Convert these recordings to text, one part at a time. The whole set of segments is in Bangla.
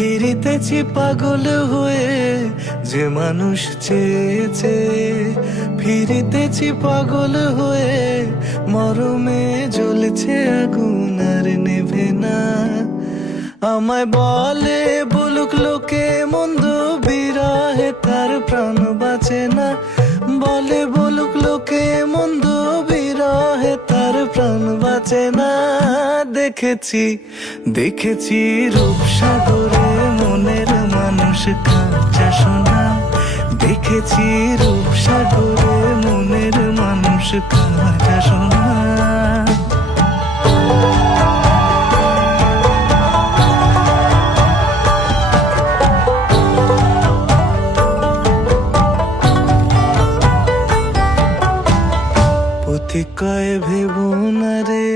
ফিরিতেছি পাগল হয়ে যে মানুষ চেয়েছে, ফিরিতেছি পাগল হয়ে মরমে জ্বলছে আগুন আর নেভে না। আমায় বলে বলুক লোকে মন্দ বিরহে তার প্রাণ বাঁচে না, বলে বলুক লোকে মন্দ বিরহে তার প্রাণ বাঁচে না। দেখেছি দেখেছি রূপসাগরে মনের মানুষ কাঁচা সোনা, দেখেছি রূপসাগরে মনের মানুষ কাঁচা সোনা। পথিক কয় ভেবো না রে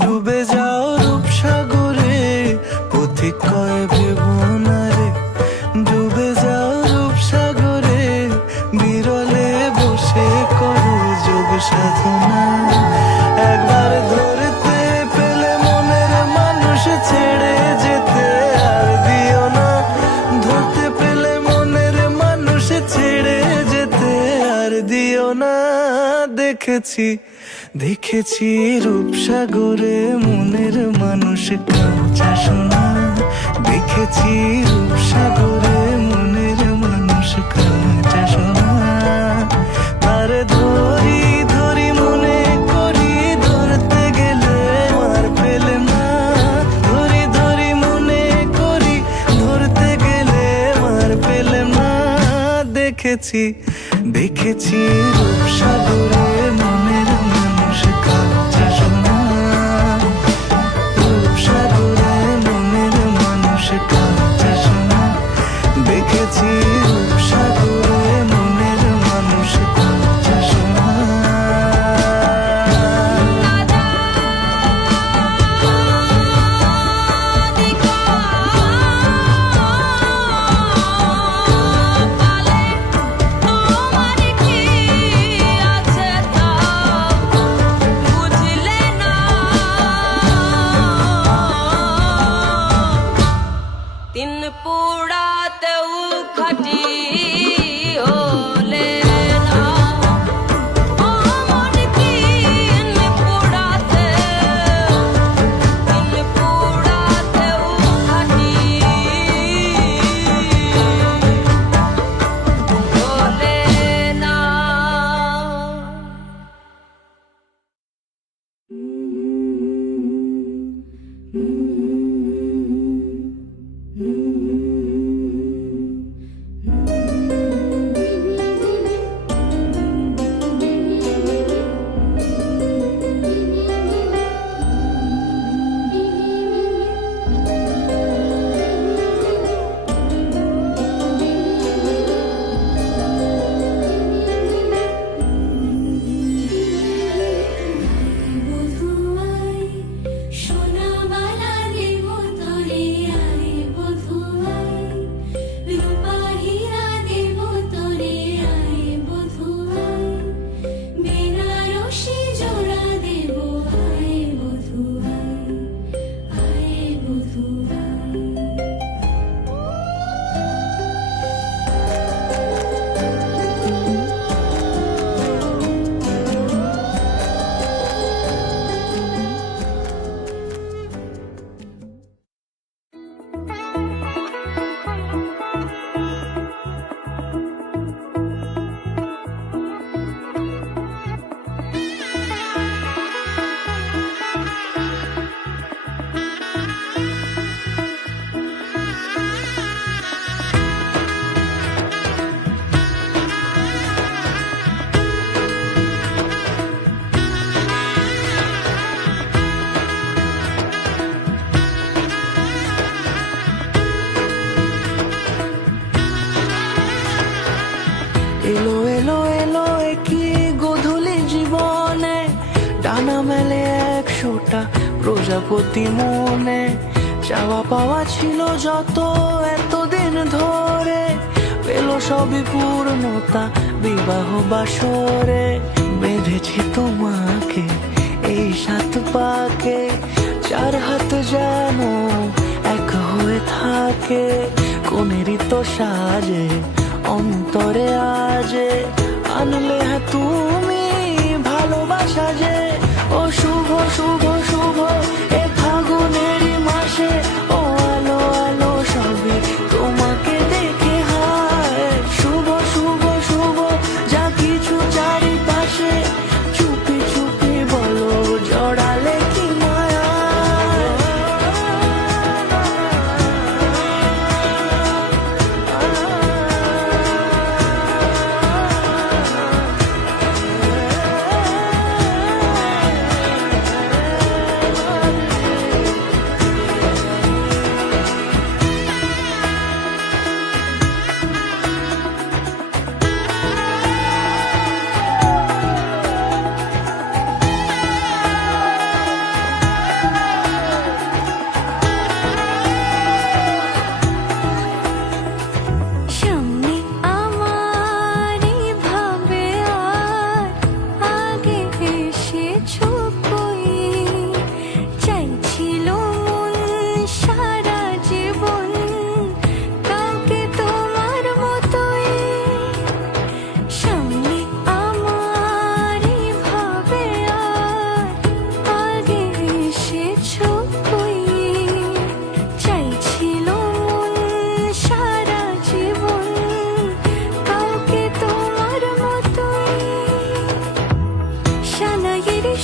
ডুবে যাও রূপসাগরে, পথিক কয় ভেবো না রে ডুবে যাও রূপসাগরে, বিরলে বসে করো যোগ সাধনা। একবার ধরতে পেলে মনের মানুষ ছেড়ে যেতে আর দিও না, ধরতে পেলে মনের মানুষ ছেড়ে যেতে আর দিও না। দেখেছি দেখেছি রূপসাগরে মনের মানুষ কাঁচা সোনা, দেখেছি রূপসাগরে মনের মানুষ কাঁচা সোনা। তারে ধরি ধরি মনে করি ধরতে গেলে আর পেলে না, ধরি ধরি মনে করি ধরতে গেলে আর পেলে না। দেখেছি দেখেছি রূপসাগরে মনের মানুষ কাঁচা সোনা, রূপসাগরে মনের মানুষ কাঁচা সোনা, দেখেছি রূপসাগরে মনের মানুষ কাঁচা সোনা। এলো এলো এলো কি গোধূলি জীবনে, ডানা মেলে 100টা প্রজাপতি মনে। চাওয়া পাওয়া ছিল যত এতদিন ধরে, পেল সবই পূর্ণতা বিবাহ বাসরে। বেঁধেছি তোমাকে এই 7 পাকে, 4 হাত যেন এক হয়ে হয়ে থাকে, কোনেরই তো সাজে অন্তরে আজে আনলে হ্যাঁ তুমি ভালোবাসা যে। ও শুভ শুভ শুভ এ ফাগুনেরই মাসে, ও আলো আলো সবই তোমাকে দেখে হায়। শুভ শুভ শুভ যা কিছু চারিপাশে, চুপি চুপি বলো জড়ালে কি মায়া।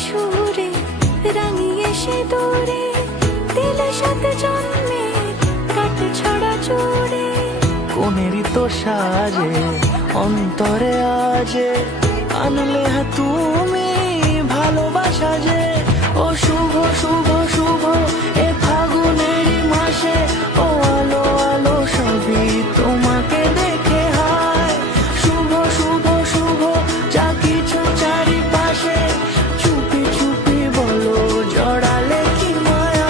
সুরে রাঙিয়ে সে দূরে দিলে সাথে জন্মে কাটে ছড়া চড়ে, কোনেরই তো সাজে অন্তরে আজে আনলে হ্যাঁ তুমি ভালোবাসা যে। ও শুভ শুভ শুভ এ ফাগুনেরই মাসে, ও আলো আলো সবই তোমাকে দেখে হায়। শুভ শুভ শুভ যা কিছু চারিপাশে, চুপি চুপি বলো জড়ালে কি মায়া।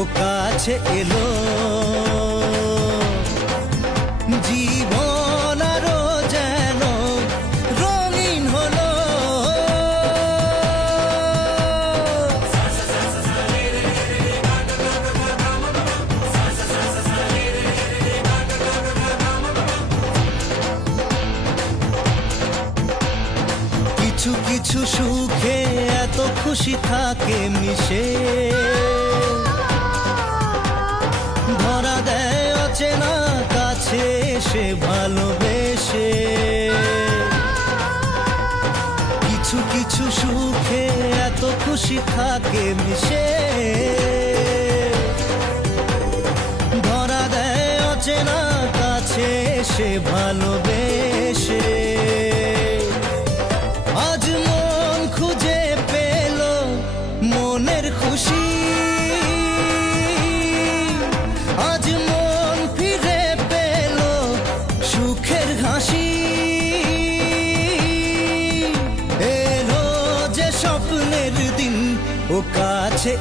ও কাছে এলো জীবন আরো যেন রঙিন হলো। কিছু কিছু সুখে এত খুশি থাকে মিশে, ধরা দেয় অচেনা কাছে সে ভালোবেসে। কিছু কিছু সুখে এত খুশি থাকে মিশে, ধরা দেয় অচেনা কাছে সে ভালোবেসে। আজ মন খুঁজে পেল মনের খুশি, আজ মন ফিরে পেল সুখের হাসি। এলো যে স্বপ্নের দিন ও কাছে